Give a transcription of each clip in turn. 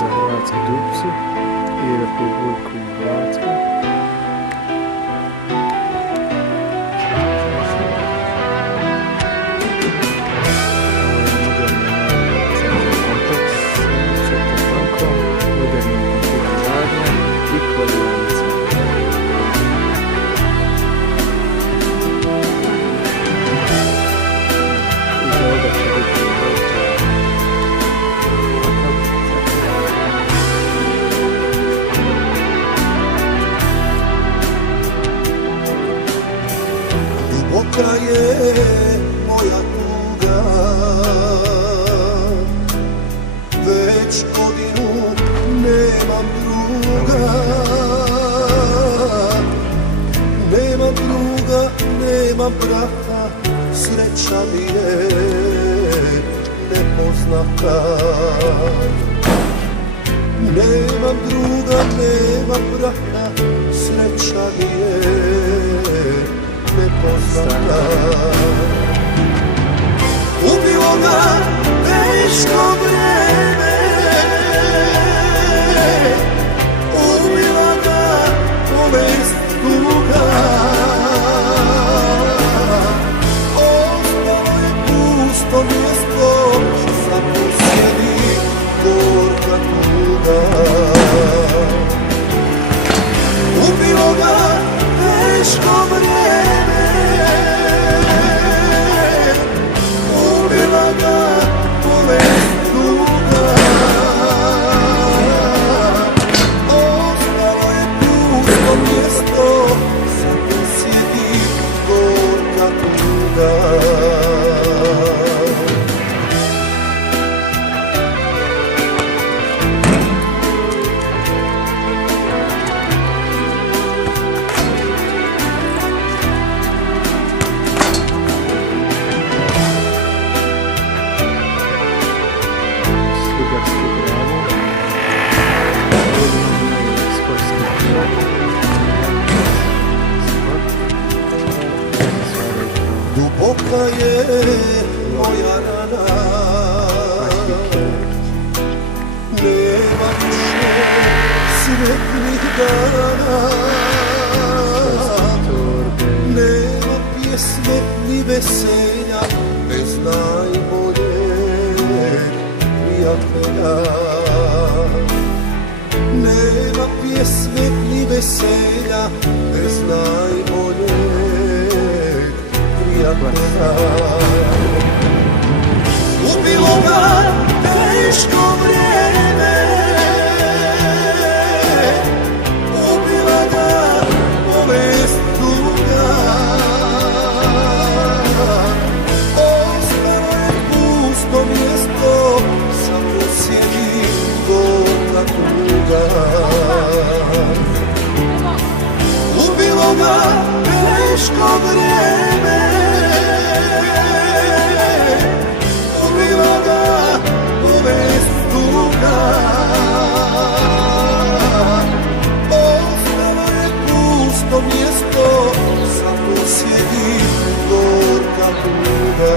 za Hrvatsku Dubicu i Republiku Hrvatsku. Duboka je moja tuga, već godinu nemam druga. Nemam druga, nemam brata, sreća mi je nepoznata. Nemam druga, nemam brata, sreća mi je nepoznata. Ubilo ga teško vreme, ubila ga bolest tuga. Ostalo je pusto mjesto, samo sjedi gorka tuga. Ubilo ga teško vreme, ubila ga bolest tuga. Ostalo je pusto mjesto, samo sjedi gorka tuga. Duboka je moja rana, nema više sretnih dana. Nema pjesme ni veselja bez najboljeg prijatelja. Nema pjesme ni veselja bez najboljeg prijatelja. Ubilo ga teško vrijeme, ubila ga bolest tuga. Ostalo je pusto mjesto, samo sjedi gorka tuga. Ubilo ga teško vrijeme, ubila ga bolest tuga. Ostalo je pusto mjesto, samo sjedi gorka tuga.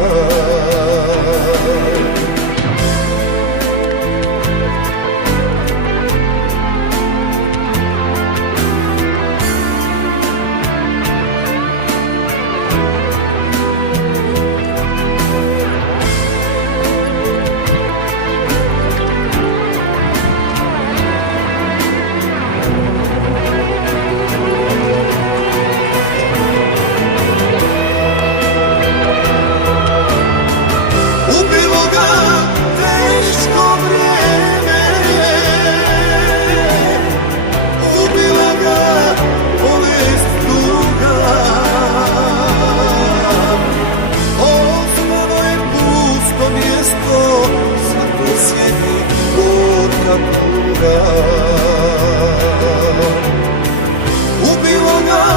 Ubilo ga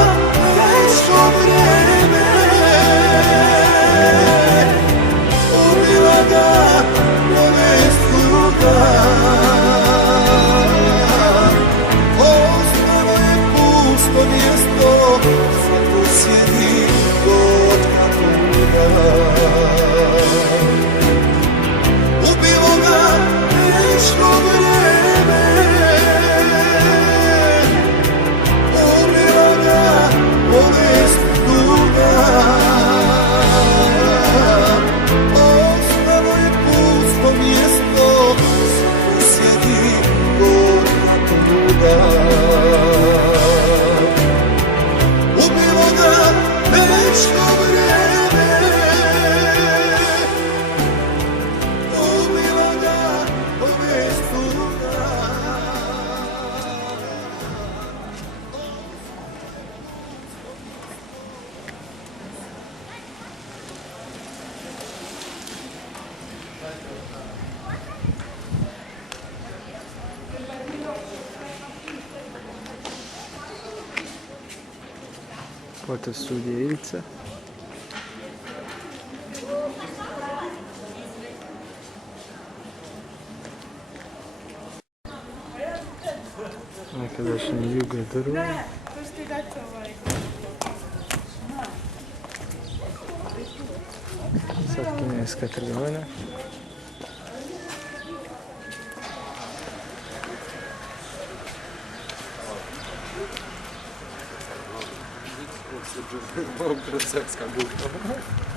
teško vrijeme, ubila ga bolest tuga. Ostalo je pusto mjesto, samo sjedi gorka tuga. Ubilo ga teško vrijeme, Fotostudija Ilca. Nekadašnji Juga drvo. Sad kineska trgovina. Krasevska buka.